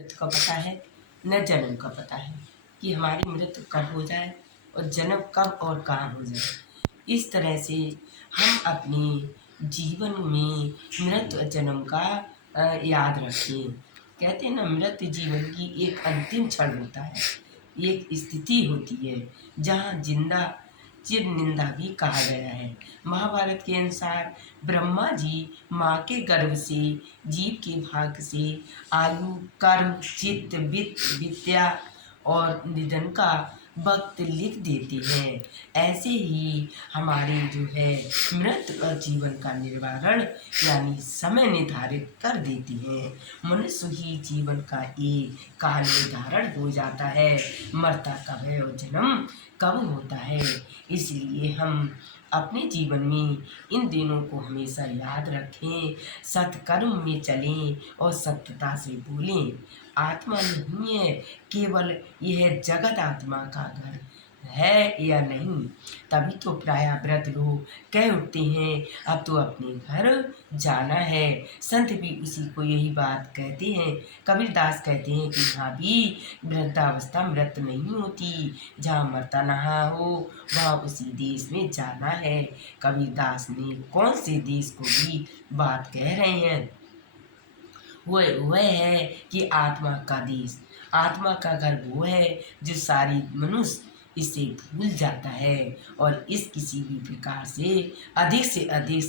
मृत्यु का पता है न जन्म का पता है कि हमारी मृत्यु कब हो जाए और जन्म कब और कहाँ हो जाए। इस तरह से हम अपने जीवन में मृत्यु और जन्म का याद रखें। कहते हैं ना, मृत्यु जीवन की एक अंतिम क्षण होता है, एक स्थिति होती है जहाँ जिंदा चिर निंदा भी कहा गया है। महाभारत के अनुसार ब्रह्मा जी माँ के गर्भ से जीव के भाग से आयु कर्म चित्त वित्त विद्या और निधन का वक्त लिख देते हैं। ऐसे ही हमारे जो है मृत्यु और जीवन का निर्धारण यानी समय निर्धारित कर देती है। मनुष्य ही जीवन का एक काल निर्धारण हो जाता है, मरता कब है और जन्म कब होता है। इसलिए हम अपने जीवन में इन दिनों को हमेशा याद रखें, सत्कर्म में चलें और सत्यता से बोलें। आत्मा नहीं है केवल यह जगत आत्मा का घर है या नहीं। तभी तो प्रायः वृद्ध लोग कह उठते हैं अब तो अपने घर जाना है। संत भी उसी को यही बात कहते हैं। कबीरदास कहते हैं कि यहाँ भी वृद्धावस्था मृत्यु नहीं होती, जहाँ मरता नहा हो वहाँ उसी देश में जाना है। कबीरदास ने कौन से देश को भी बात कह रहे हैं, वह है कि आत्मा का देश, आत्मा का घर वो है जो सारी मनुष्य इसे भूल जाता है और इस किसी भी प्रकार से अधिक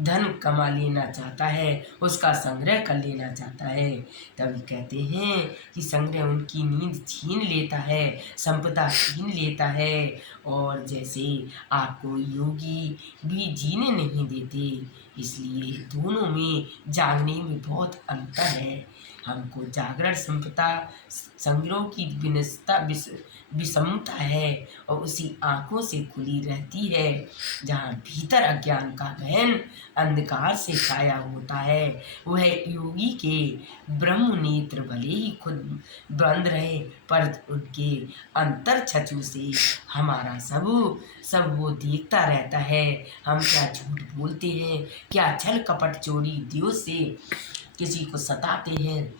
धन कमा लेना चाहता है, उसका संग्रह कर लेना चाहता है। तभी कहते हैं कि संग्रह उनकी नींद छीन लेता है, संपदा छीन लेता है। और जैसे आपको योगी भी जीने नहीं देते, इसलिए दोनों में जागने में बहुत अंतर है। हमको जागरण संपदा संग्रह की विषमता है और उसी आँखों से खुली रहती है जहाँ भीतर अज्ञान का गहन अंधकार से छाया होता है। वह योगी के ब्रह्म नेत्र भले ही खुद बंद रहे पर उनके अंतर छचु से हमारा सब वो देखता रहता है। हम क्या झूठ बोलते हैं, क्या छल कपट चोरी दियों से किसी को सताते हैं,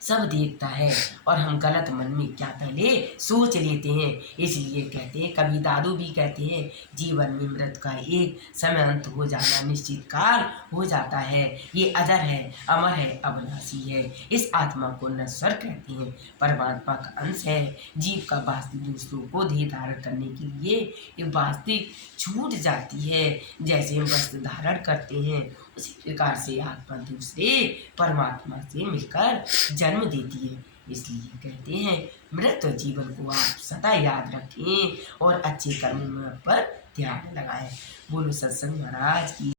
सब देखता है और हम गलत मन में क्या पहले सोच लेते हैं। इसलिए कहते हैं, कभी दादू भी कहते हैं, जीवन में मृत्यु का एक समय अंत हो जाना निश्चित काल हो जाता है। ये अजर है, अमर है, अविनाशी है। इस आत्मा को नश्वर कहते हैं, परमात्मा का अंश है। जीव का वास्तविक दूसरों को देह धारण करने के लिए ये वास्तविक छूट जाती है। जैसे हम वस्त्र धारण करते हैं उसी प्रकार से आत्मा दूसरे परमात्मा से मिलकर जन्म देती है। इसलिए कहते हैं मृत्यु जीवन को आप सदा याद रखें और अच्छे कर्मों पर ध्यान लगाएं। बोलो सत्संग महाराज की।